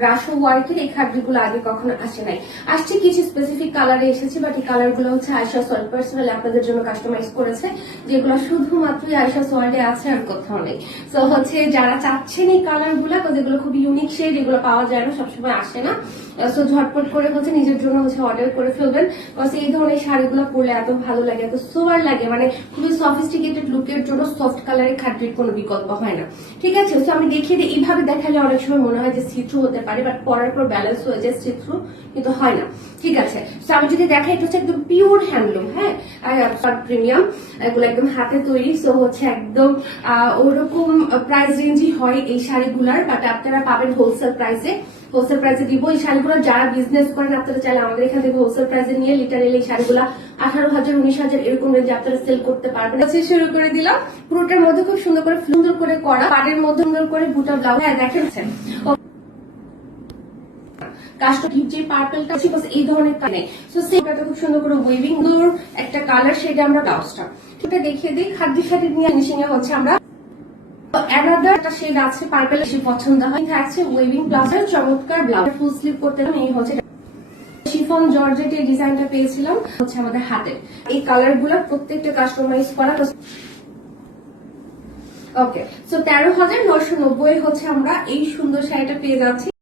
Brasso ওয়ার্কের এই খাটগুলো আগে কখনো আসে নাই। আসছে কিছু স্পেসিফিক কালারে এসেছে, বাট এই কালার গুলো হচ্ছে আয়শা সোয়াল পার্সোনালি আপনাদের জন্য কাস্টমাইজ করেছে, যেগুলো শুধুমাত্র আয়শা সোয়ালে আছে আর কোথাও নেই। তো হচ্ছে যারা চাচ্ছেন এই কালার গুলা, যেগুলো খুব ইউনিক শেড, এগুলো পাওয়া যায় না, সবসময় আসে না, সো ঝটপট করে হচ্ছে নিজের জন্য হচ্ছে অর্ডার করে ফেলবেন। এই ধরনের শাড়িগুলো পরলে এত ভালো লাগে, এত সোয়ার লাগে, মানে খুবই সফিস্টিকেটেড লুকের জন্য সফট কালারের খাটটির কোনো বিকল্প হয় না। ঠিক আছে, তো আমি দেখিয়ে দিই, এইভাবে দেখালে অনেক সময় মনে হয় যে সিথ্রু হতে পারে, বাট পরার পর ব্যালেন্স হয়ে যায় সিথ্রু, কিন্তু হয় না। ঠিক আছে, তো আমি যদি দেখাই, এটা হচ্ছে একদম পিওর হ্যান্ডলুম, হ্যাঁ, আর প্রিমিয়াম, এগুলো একদম হাতে তৈরি। সো হচ্ছে একদম ওরকম প্রাইস রেঞ্জই হয় এই শাড়িগুলার, বাট আপনারা পাবেন হোলসেল প্রাইসে। হোলসেল প্রাইসে দিব এই শাড়িগুলো। যারা বিজনেস করেন আপনারা চাইলে আমাদের এখান থেকে হোলসেল প্রাইসে নিয়ে লিটারেলি এই শাড়িগুলা 18,000 19,000 এরকম রেঞ্জে আপনারা সেল করতে পারবেন। শুরু করে দিলাম, পুরোটার মধ্যে খুব সুন্দর করে করা, পাড়ের মধ্যে সুন্দর করে বুটা ব্লাউজ। হ্যাঁ দেখেন যে পার্পলটা এই ধরনের কানে, সো সেটাতে খুব সুন্দর করে উইভিং একটা কালার, সেটা আমরা ব্লাউজটা সেটা দেখিয়ে দিই। খাদ্যের সাথে নিয়ে ফিনিশিং এ হচ্ছে আমরা অ্যানাদার একটা শেড আছে পার্পল, বেশি পছন্দ হয়। থাকছে উইভিং ব্লাউজের চমৎকার ব্লাউজ, ফুল স্লিভ করতে এই হচ্ছে শিফন জর্জেট এই ডিজাইনটা পেয়েছিলাম হচ্ছে আমাদের হাতে। এই কালার গুলা প্রত্যেকটা কাস্টমাইজ করা। ওকে, সো 13,990 হচ্ছে আমরা এই সুন্দর শাড়িটা পেয়ে যাচ্ছি।